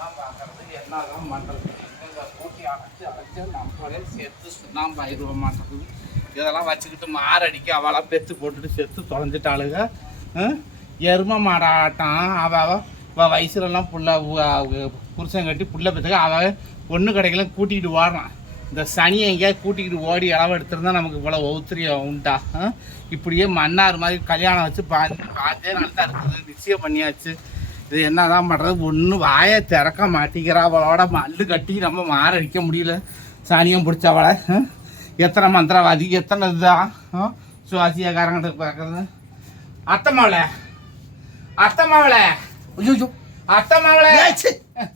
என்னதான் பார்க்கறது பண்ணுறது இந்த கூட்டி அடைச்சி அடைச்சி நம்மளே செத்து சுண்ணாம்பு மாட்டேங்குது இதெல்லாம் வச்சுக்கிட்டு மாரடிக்க அவளாம் பெத்து போட்டுட்டு செத்து தொலைஞ்சிட்டாளுங்க எரும மாடாட்டம். அவ இப்போ வயசுலலாம் புள்ள புருஷன் கட்டி புள்ள பெற்றுக்க அவள் ஒன்று கடைக்கெல்லாம் கூட்டிகிட்டு ஓடுறான் இந்த சனியை எங்கேயாவது கூட்டிக்கிட்டு ஓடி அளவு எடுத்துருந்தா நமக்கு இவ்வளோ ஒத்துரியம் உண்டா? இப்படியே மன்னார் மாதிரி கல்யாணம் வச்சு பாஞ்சு பாஞ்சே நல்லா தான் இருக்குது. நிச்சயம் பண்ணியாச்சு. இது என்னதான் பண்ணுறது ஒன்றும் வாயை திறக்க மாட்டேங்கிறா. அவளோட மல்லு கட்டி நம்ம மாரடிக்க முடியல. சாணியம் பிடிச்சவளை? எத்தனை மந்திரவாதி எத்தனை இதுதான்? சுவாசியக்காரங்கிட்ட பார்க்குறது அத்தம்மாவளை அத்தம்மாவளை ஐயோ அத்தம்மாவளை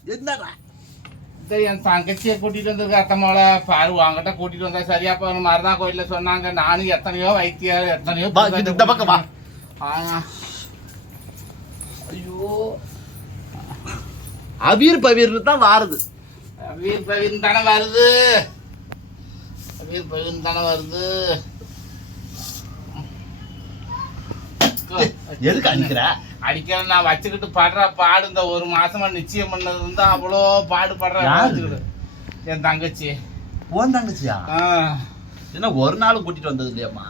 என்னடா? என் தங்கச்சியை கூட்டிட்டு வந்திருக்க அத்தம்மாவளை பாரு வாங்கிட்ட கூட்டிட்டு வந்தா சரியா போகணும் மருதான் கோயில்ல சொன்னாங்க. நானும் எத்தனையோ வைத்தியம் எத்தனையோ இந்த- பக்கம். ஐயோ. அபீர் பவீர்னு தான் வாருது. வீர் பவின் தானே வருது. வீர் பவின் தானே வருது. எதுக்கு அடிக்கிற? அடிக்கிற நான் வச்சுக்கிட்டு படுற பாடு இந்த ஒரு மாசமா நிச்சயம் பண்ணது இருந்தா அவ்வளோ பாடு படுற யாரு? வச்சுக்கிட்டு. என் தங்கச்சி. போன் தங்கச்சியா? ஆ. என்ன ஒரு நாளும் கூட்டிட்டு வந்தது இல்லையாம்மா?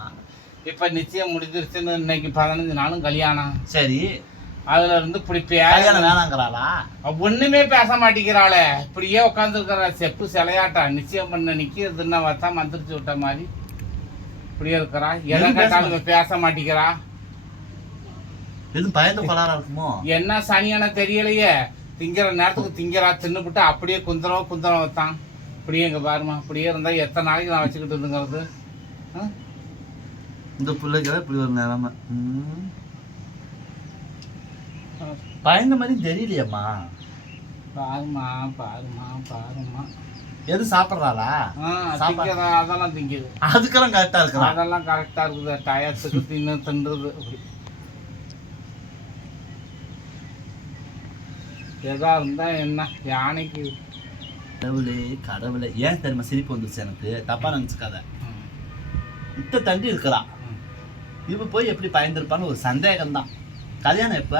இப்ப நிச்சயம் முடிஞ்சிருச்சுன்னு இன்னைக்கு பதினஞ்சு நாளும் கல்யாணம். சரி. அதுல இருந்து இப்படி வேணாங்கிறாளா? ஒண்ணுமே பேச மாட்டேங்கிறாளே. இப்படியே உட்காந்துருக்கிற செப்பு சிலையாட்டா நிச்சயம் பண்ண நிக்கிறதுன்னா வச்சா மந்திரிச்சு விட்ட மாதிரி. இப்படியே இருக்கிறா. எதை கேட்டாலும் பேச மாட்டேங்கிறா. எதுவும் பயந்து கொள்ளாரா இருக்குமோ? என்ன சனியான தெரியலையே. திங்கிற நேரத்துக்கு திங்கிறா தின்னுபிட்டு அப்படியே குந்தரம் குந்தரம் வைத்தான் இப்படியே இங்க பாருமா இப்படியே இருந்தா எத்தனை நாளைக்கு நான் வச்சுக்கிட்டு இருந்துங்கிறது? இந்த பிள்ளைக்கு இப்படி ஒரு நிலைமை. பயந்த மாதிரி தெரியலையம்மா. பாருமா பாருமா பாருமா எது சாப்பிட்றாளா? ஆ, சாப்பாடு. திங்கிற அதெல்லாம் திங்குது அதுக்கெல்லாம் கரெக்டா இருக்கிறா அதெல்லாம் கரெக்டா இருக்குது. டயத்துக்கு தின்னு தின்றுது. எதா இருந்தா என்ன? யானைக்கு. கடவுளே கடவுளே. ஏன் தெரியுமா சிரிப்பு வந்துருச்சு எனக்கு? தப்பா நினைச்சுக்காத. ம், இத்த தண்டி இருக்கிறா ம். இவ போய் எப்படி பயந்துருப்பான்னு ஒரு சந்தேகம் தான் கல்யாணம் எப்ப?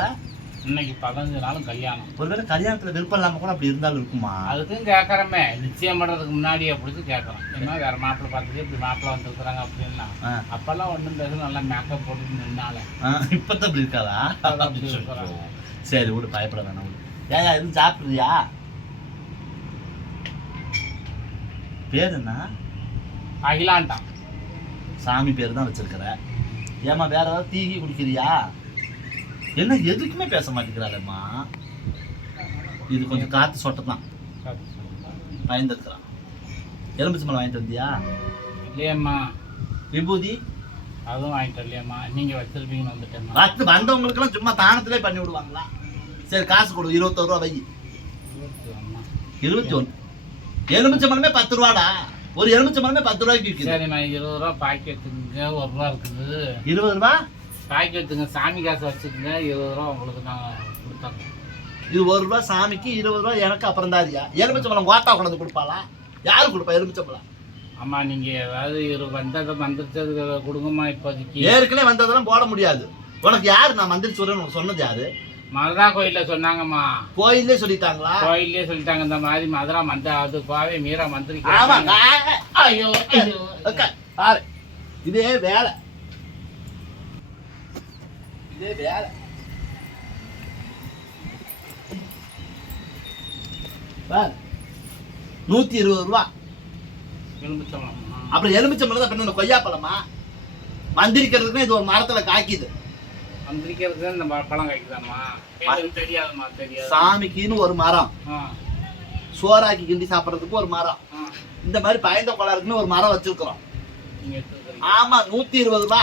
இன்னைக்கு பதினஞ்சு நாளும் கல்யாணம். ஒருவேளை கல்யாணத்துல விருப்பம் இல்லாம கூட அப்படி இருந்தாலும் இருக்குமா? அதுக்கும் கேட்கறமே நிச்சயம் பண்றதுக்கு முன்னாடியே பிடிச்சி கேட்கறோம் என்ன வேற மாப்பிள்ளை பார்த்துட்டு இப்படி மாப்பிள்ளை வந்திருக்கிறாங்க அப்படின்னா. அப்பெல்லாம் ஒண்ணும் பேச நல்லா மேக்கப் போட்டு நின்னால. இப்பதான் இருக்காதா அப்படி இருக்கிறா. சரி விடு பயப்பட வேணாம் விடு. ஏயா எதுவும் சாப்பிடுறியா? பேர் என்ன? அகிலாண்டான் சாமி பேர் தான் வச்சிருக்கிற. ஏமா வேற ஏதாவது தீகி குடிக்கிறியா? என்ன எதுக்குமே பேச மாட்டேங்கிறாளேம்மா. இது கொஞ்சம் காத்து சொட்டதான் பயந்துருக்கிறான் எலுமிச்சம்பழம் வாங்கிட்டு வந்தியா? இல்லையம்மா. விபூதி? அதுவும் வாங்கிட்டு இல்லையம்மா நீங்க வச்சிருப்பீங்கன்னு வந்துட்டேம்மா. வந்து வந்தவங்களுக்கெல்லாம் சும்மா தானத்திலே பண்ணி விடுவாங்களா? சரி காசு கொடு. இருபத்தோரு ரூபா வை. இருபத்தி ஒன்று எலுமிச்சம்பழமே பத்து ரூபாடா. ஒரு எலுமிச்சம்பழமே பத்து ரூபாய்க்கு விற்கிது சரிம்மா இருபது ரூபா பாக்கெட்டுங்க ஒரு ரூபா இருக்குது. இருபது ரூபா? பாக்கெட்டுங்க சாமி காசு வச்சுக்கோங்க இருபது ரூபா உங்களுக்கு நான் கொடுத்தாங்க. இது ஒரு ரூபா சாமிக்கு இருபது ரூபா எனக்கு அப்புறம் தாதியா எலுமிச்சம்பழம் ஓட்டா கொண்டு கொடுப்பாளா? யாரு கொடுப்பா எலுமிச்சம்பழம்? அம்மா நீங்க ஏதாவது இரு வந்ததை வந்துருச்சது கொடுங்கம்மா இப்போதைக்கு. ஏற்கனவே வந்ததெல்லாம் போட முடியாது. உனக்கு யாரு? நான் மந்திரி சொல்றேன்னு உனக்கு சொன்னது யாரு? மதுரா கோயில்ல சொன்னாங்கம்மா. கோயிலே சொல்லிட்டாங்களா? கோயிலே சொல்லிட்டாங்க இந்த மாதிரி மதுரா மந்த அது கோவை மீரா மந்திரி ஆமா ஐயோ இதே வேலை. இதே வேலை. நூத்தி இருபது ரூபா. எலுமிச்சம்பழம்மா. அப்புறம் எலுமிச்சம்பழம் தான் பண்ண கொய்யாப்பழமா? மந்திரிக்கிறதுக்கு இது ஒரு மரத்துல காக்கிது மந்திரிக்கிறதுக்கு இந்த பழம் காய்க்குதாம்மா? எனக்கு தெரியாதும்மா தெரியாது. சாமிக்குன்னு ஒரு மரம். சோறாக்கி கிண்டி சாப்பிட்றதுக்கு ஒரு மரம். இந்த மாதிரி பயந்த கொளாருக்குன்னு ஒரு மரம் வச்சிருக்கிறோம். ஆமா நூத்தி இருபது ரூபா.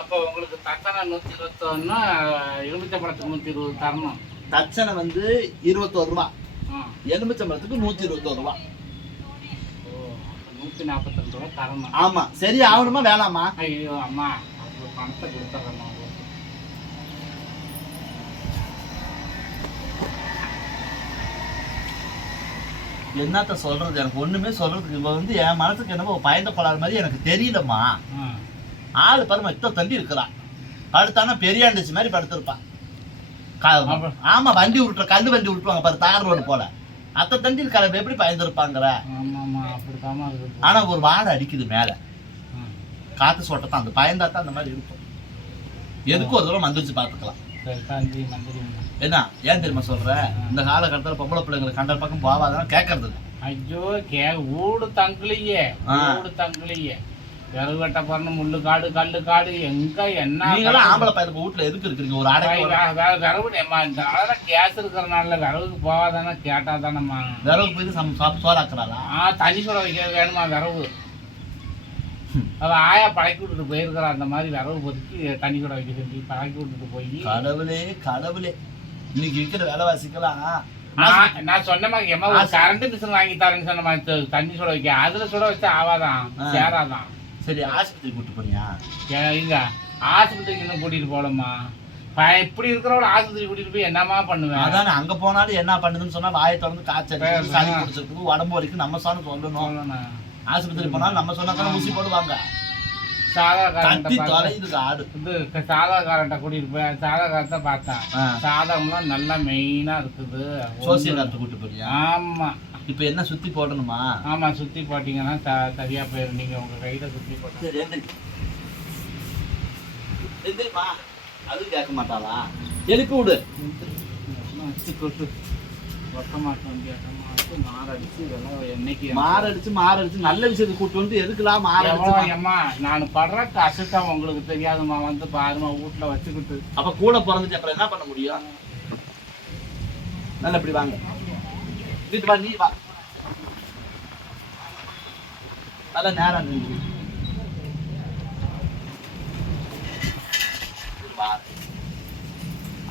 அப்போ உங்களுக்கு தக்கனா நூத்தி இருபத்தொன்னு எலுமிச்சம்பழத்துக்கு நூத்தி இருபது தரணும். தட்சணை வந்து இருபத்தோரு ரூபா. எலுமிச்சம்பழத்துக்கு நூத்தி இருபத்தோரு ரூபா. ஓ நூத்தி நாற்பத்தி ரெண்டு ரூபா தரணும். ஆமா சரி ஆகணுமா வேணாமா? ஐயோ அம்மா பணத்தை கொடுத்துட்றேம்மா என்னத்த சொல்றது? எனக்கு ஒண்ணுமே சொல்றதுக்கு இவ வந்து என் மனசுக்கு என்னமோ பயந்த கொள்ளாத மாதிரி எனக்கு தெரியலம்மா. ஆளு பாருமா இத்த தள்ளி இருக்கிறா படுத்தானா பெரியாண்டுச்சு மாதிரி படுத்திருப்பான்? ஆமா. வண்டி விட்டுற கல்லு வண்டி விட்டுருவாங்க பாரு தார் ரோடு போல. அத்த தண்டி கிளம்ப எப்படி பயந்துருப்பாங்கிற? ஆனா ஒரு வாடை அடிக்குது மேல. காத்து சொட்டத்தான் அந்த பயந்தா தான் அந்த மாதிரி இருக்கும். எதுக்கு ஒரு தூரம் தந்தி மந்திரிம்மா என்ன ஏன் தெரியுமா சொல்றேன் இந்த காலகட்டத்தில் பொம்பளை பிள்ளைங்களை கண்ட பக்கம் போவாதான் கேட்கறது. ஐயோ கே ஊடு தங்கலையே. ஊடு தங்கலையே விறகு வெட்ட போறணும் முள்ளு காடு கல்லு காடு எங்க என்ன நீங்களாம் ஆம்பளை பையனுக்கு வீட்டுல எதுக்கு இருக்கிறீங்க? ஒரு அடை விறகு ஏம்மா, இந்த அதெல்லாம் கேஸ் இருக்கிறனால விறகுக்கு போவாதானே கேட்டா தானம்மா விரவு போய் சம் சாப்பிட்டு சோறாக்குறாளா ஆ தண்ணி சுட வைக்க வேணுமா விறகு அவ ஆயா பழக்கி விட்டுட்டு போயிருக்கிறா அந்த மாதிரி விறகு பொறுக்கி தண்ணி சுட வைக்க சொல்லி பழக்கி விட்டுட்டு போய். கடவுளே கடவுளே. இன்னைக்கு விற்கிற விலைவாசிக்கெல்லாம் நான் ஏமா ஒரு கரண்ட் மிஷின் வாங்கி தரேன்னு சொன்னமா த- தண்ணி சுட வைக்க அதுல சுட வச்சா ஆவாதான். சேராதான். சரி ஆஸ்பத்திரி கூட்டு போனியா ஏ- இங்க ஆஸ்பத்திரிக்கு இன்னும் கூட்டிட்டு போகலம்மா. இப்படி இருக்கிறவள ஆஸ்பத்திரி கூட்டிட்டு போய் என்னமா பண்ணுவேன்? அதானே அங்க போனாலும் என்ன பண்ணுதுன்னு சொன்னா வாயை திறந்து காய்ச்சல். சளி பிடிச்சிருக்கு உடம்பு வரைக்கும் நம்ம சொன்ன சொல்லணும். ஆஸ்பத்திரி போனாலும் நம்ம சொன்னா ஊசி போடுவாங்க. சாதா கட்டி காரண்ட தொலையுது ஆடு இது க- சாதா காரண்ட கூட்டிட்டு போய் சாதா காரத்தை பார்த்தேன். சாதம்லாம் நல்லா மெயினா இருக்குது. சோசியல் கார்டு கூட்டு போறியா? ஆமா. இப்ப என்ன சுத்தி போடணுமா? ஆமா சுத்தி போட்டீங்கன்னா ச- சரியா போயிரும் நீங்க உங்க கையில சுத்தி போட்டா. சரி எந்திரி. எந்திரிமா அது கேட்க மாட்டாளா? எழுப்பி விடு. மாரடிச்சு இதெல்லாம் என்னைக்கு மாரடிச்சு நல்ல விஷயத்துக்கு கூட்டு வந்து எதுக்குலாம் எவ்வளோ மாரடிச்சு அம்மா நான் படுற கஷ்டம் உங்களுக்கு தெரியாதும்மா. வந்து பாருமா வீட்டுல வச்சுக்கிட்டு. அப்ப கூட பிறந்துட்டு அப்புறம் என்ன பண்ண முடியும்? நல்ல இப்படி வாங்க. வீட்டு வா நீ வா நல்ல நேரம் நின்று சொல்லி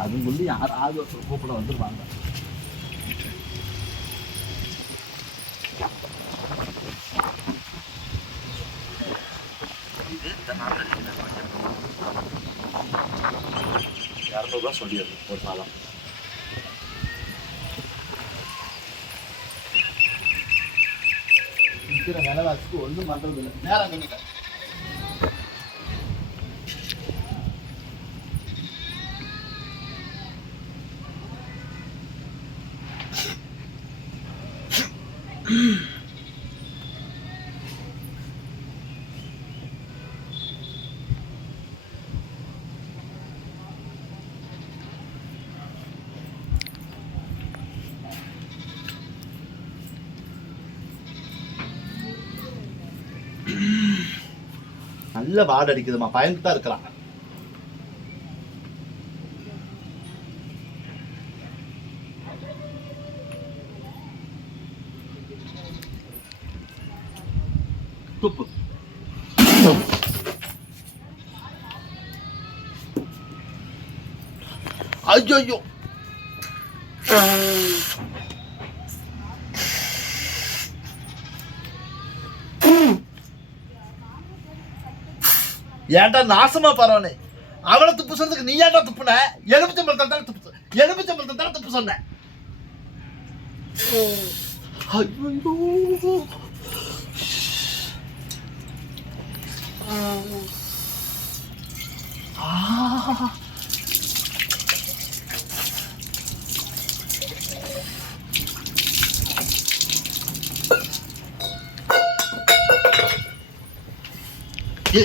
அதுக்குள்ள யாராவது ஒருத்தர் கூப்பிட வந்துருவாங்க. இரநூறுவா சொல்லிடுது ஒரு நாளா. விற்கிற விலைவாசிக்கு ஒன்றும் பண்ணுறது இல்லை நேரம் நின்னுக்க நல்ல வாடை அடிக்குதுமா பயந்து தான் இருக்கிறாங்க. துப்பு ஐயோ ஏன்டா நாசமா பரவானே அவளை துப்பு சொன்னதுக்கு நீ ஏன்டா துப்புன? எலுமிச்சம்பழத்தை தானே துப்பு எலுமிச்சம்பழத்தை தானே துப்பு சொன்ன. ஐயோ.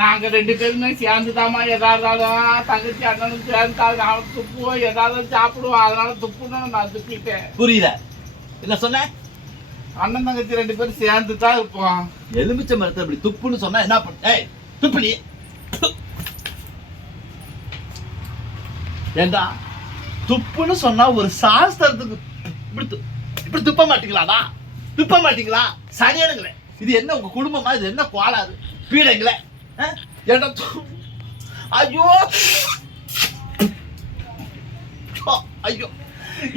நாங்க ரெண்டு பேருமே சேர்ந்துதாம்மா. எதா இருந்தாலும் தங்கச்சி அண்ணனும் சேர்ந்தாலும் அவன் துப்புவோம். ஏதாவது சாப்பிடுவோம். அதனால துப்புன்னு நான் துப்பிட்டேன். புரியல. என்ன சொன்ன? அண்ணன் தங்கச்சி ரெண்டு பேரும் சேர்ந்து தான் இருப்போம். எலுமிச்சை மரத்தை இப்படி துப்புன்னு சொன்னா என்ன பண்ண ஏய் துப்பு நீ. ஏண்டா? துப்புன்னு சொன்னா ஒரு சாஸ்திரத்துக்கு இப்படி இப்படி துப்ப மாட்டீங்களாடா துப்ப மாட்டீங்களா? சரியானுங்களே இது என்ன உங்க குடும்பமா? இது என்ன கோளாறு? பீடைங்களே ஐயோ. ஐயோ.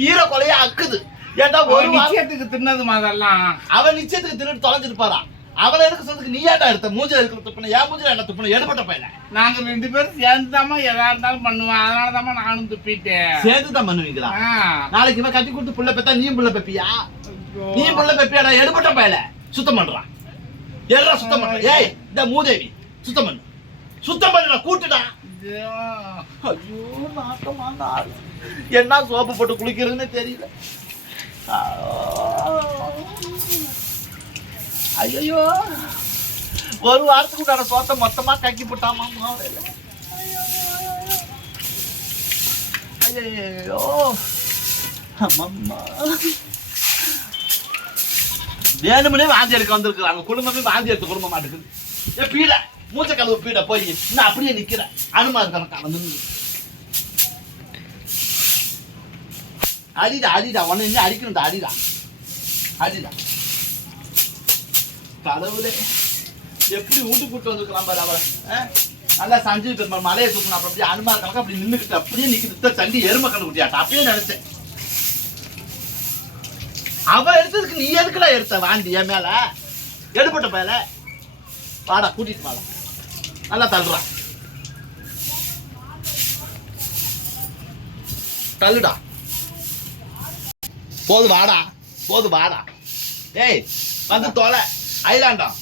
ஈர கொலையா அக்குது. ஏண்டா ஒரு நிச்சயத்துக்கு தின்னதுமா அதெல்லாம்? அவன் நிச்சயத்துக்கு திருட்டு தொலைஞ்சிருப்பாரா? அவளை எனக்கு சொன்னதுக்கு நீ ஏன்டா எடுத்த? மூஞ்சில இருக்கிற துப்புன என் மூஞ்சில என்ன துப்புன? எடுபட்ட பையன. நாங்க ரெண்டு பேரும் சேர்ந்துதாம்மா எதா இருந்தாலும் பண்ணுவோம். அதனாலதாம்மா நானும் துப்பிட்டேன். சேர்த்து தான் பண்ணுவீங்களா. நாளைக்கு இவன் கட்டி கொடுத்து புள்ள பெத்தா நீயும் புள்ள பெப்பியா. நீ புள்ள பெப்பியாடா எடுபட்ட பயல சுத்தம் பண்றான். எல்லாம் சுத்தம் பண்ற ஏய் இந்த மூதேவி சுத்தம் பண்ணு சுத்தம் பண்ணல கூட்டுடா ஐயோ. நாட்டமா என்ன சோப்பு போட்டு குளிக்கிறதுன்னு தெரியல ஐயோ ஒரு வாரத்துக்கு உண்டான சோத்தை மொத்தமா கக்கி போட்டாமா மாவுல ஐயோ அம்மம்மா வேணுமனே வாந்தி எடுக்க குடும்பமே வாந்தி எடுத்த குடும்பம் மாட்டுக்குது. ஏ பீட. மூச்சை கழுவு பீட. போய் நான் அப்படியே நிக்கிற. அனுமார் கணக்கா நின்று அடிடா அடிடா. உன்னை இன்னும் அடிக்கணும்டா அடிடா. அடிடா. கடவுளே. எப்படி வீட்டு கூட்டு வந்துருக்கலாம் பாரு அவரை நல்லா சஞ்சீவ் பெருமாள் மலையை தூக்கணும் அப்புறம் அப்படியே அனுமார் கணக்கு அப்படி நின்றுக்கிட்டு அப்படியே நிற்கிட்டு தள்ளி எருமை கண்ணு குட்டியாட்டா அப்படியே நினைச்சேன். அவ எடுத்ததுக்கு நீ எதுக்குடா எடுத்த? வாண்டி என் மேல. எடுபட்ட மேல வாடா கூட்டிட்டு வாடா. நல்லா தள்ளுறா தள்ளுடா. போது வாடா போது வாடா. ஏய் வந்து தொலை. ஐலாண்டம்.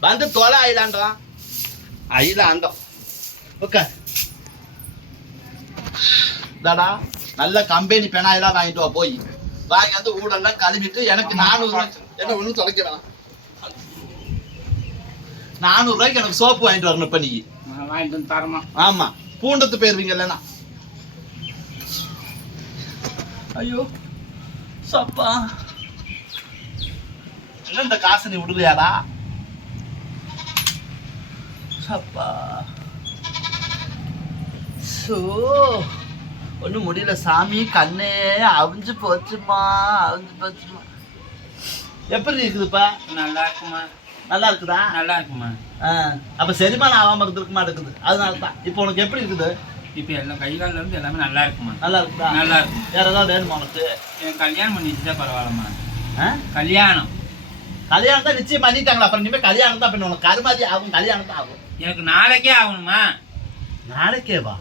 வந்து தொலை ஐலாண்டம். ஐலாண்டம். ஓகே தாடா நல்ல கம்பெனி பெனாயிலாம் வாங்கிட்டு வா போய். வாங்கி வந்து ஊடெல்லாம் கழுவிட்டு எனக்கு நானூறு என்ன ஒன்றும் தொலைக்கலாம் நானூறு ரூபாய்க்கு எனக்கு சோப்பு வாங்கிட்டு வரணும் இப்ப நீ. வாங்கிட்டு வந்து தரமா ஆமா. பூண்டத்து போயிருவீங்க இல்லைன்னா. ஐயோ சப்பா. என்ன இந்த காசு நீ விடுறியாடா சப்பா. சோ. ஒன்றும் முடியல சாமி கண்ணே அவிஞ்சு போச்சுமா அவிஞ்சு போச்சுமா எப்படி இருக்குதுப்பா? நல்லா இருக்குமா நல்லா இருக்குதா? நல்லா இருக்குமா ஆ, அப்ப செரிமானம் ஆகாம இருந்திருக்க மாட்டேங்குது அதனால தான் இப்போ உனக்கு எப்படி இருக்குது? இப்போ எல்லாம் கை காலில் இருந்து எல்லாமே நல்லா இருக்குமா நல்லா இருக்குதா? நல்லா இருக்கும் வேற ஏதாவது வேணுமா உனக்கு? என் கல்யாணம் பண்ணி வச்சுட்டா பரவாயில்லம்மா. ஆ? கல்யாணம். கல்யாணம் தான் நிச்சயம் பண்ணிட்டாங்களா? அப்புறம் இனிமே கல்யாணம் தான் பண்ண உனக்கு கருமாதி ஆகும் கல்யாணம் தான் ஆகும். எனக்கு நாளைக்கே ஆகணுமா நாளைக்கே வா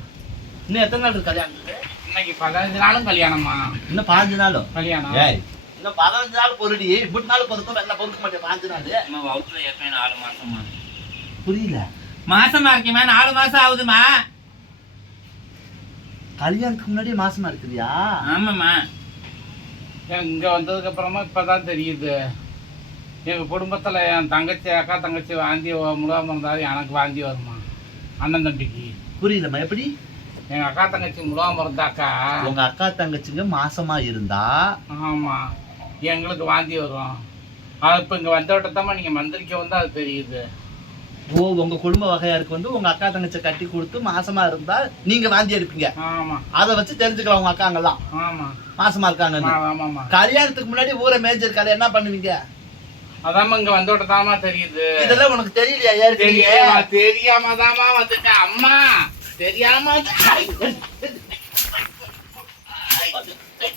இன்னும் எத்தனை நாள் இருக்கு கல்யாணத்துக்கு இன்னைக்கு பதினஞ்சு நாளும் கல்யாணமா இன்னும் பாஞ்சு நாளும் கல்யாணம். ஏய். இன்னும் பதினஞ்சு நாள் பொருடி. இப்படி நாள் பொருத்தம்? வெள்ள பொறுக்க மாட்டேன்? பாஞ்சு நாள். அம்மா வவுத்துல ஏற்கனவே நாலு மாசமா புரியல. மாசமா இருக்கேம்மா நாலு மாசம் ஆகுதுமா? கல்யாணத்துக்கு முன்னாடியே மாசமா இருக்குதியா? ஆமாம்மா. இங்க வந்ததுக்கு அப்புறமா இப்பதான் தெரியுது. எங்க குடும்பத்துல என் தங்கச்சி அக்கா தங்கச்சி வாந்தி முழுகாம இருந்தாலும் எனக்கு வாந்தி வருமா அண்ணன் தம்பிக்கு. புரியலம்மா. எப்படி? எங்க அக்கா தங்கச்சி முழுகாம இருந்தாக்கா உங்க அக்கா தங்கச்சிங்க மாசமா இருந்தா? ஆமா. எங்களுக்கு வாந்தி வரும். அது இப்ப இங்க வந்த விட்டதாம்மா நீங்க மந்திரிக்க வந்து அது தெரியுது. ஓ உங்க குடும்ப வகையாருக்கு வந்து உங்க அக்கா தங்கச்சி கட்டி கொடுத்து மாசமா இருந்தா நீங்க வாந்தி எடுப்பீங்க? ஆமா. அதை வச்சு தெரிஞ்சுக்கலாம் உங்க அக்காங்கெல்லாம். ஆமா. மாசமா ஆமாம்மா. கல்யாணத்துக்கு முன்னாடி ஊரை மேய்ச்சல் கலை என்ன பண்ணுவீங்க? அதாம்மா இங்க வந்த விட்டதாம்மா தெரியுது. இதெல்லாம் உனக்கு தெரியலையா? தெரியாம தெரியாம தாமா வந்துட்டேன். அம்மா! தெரியாம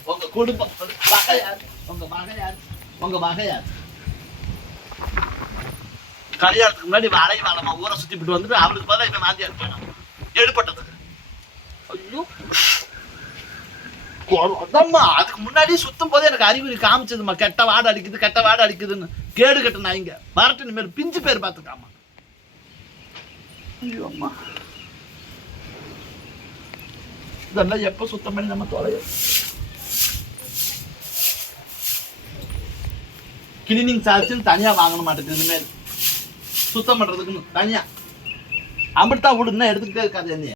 உங்க குடும்பம் உங்க வகையார் உங்க வகையார் கல்யாணத்துக்கு முன்னாடி வலை வாழமா? ஊரை சுத்திவிட்டு வந்துட்டு அவருக்கு பதிலா இவன் வாந்தியா இருப்பான் எடுப்பட்டதுக்கு ஐயோ. அதாம்மா அதுக்கு முன்னாடி சுத்தும் போது எனக்கு அறிகுறி காமிச்சதுமா கெட்ட வாடை அடிக்குது கெட்ட வாடை அடிக்குதுன்னு. கேடு கட்ட நாய்ங்க. வரட்டு இனிமேல் பிஞ்சு பேர் பார்த்துக்காமா ஐயோ அம்மா. இதெல்லாம் எப்போ சுத்தம் பண்ணி நம்ம தொலையும் கிளீனிங் சார்ஜ்னு தனியாக வாங்கணும் மாட்டேங்குது இனிமேல். சுத்தம் பண்ணுறதுக்குன்னு தனியாக அமிர்தா விடுன்னா எடுத்துக்கிட்டே இருக்காது என்ன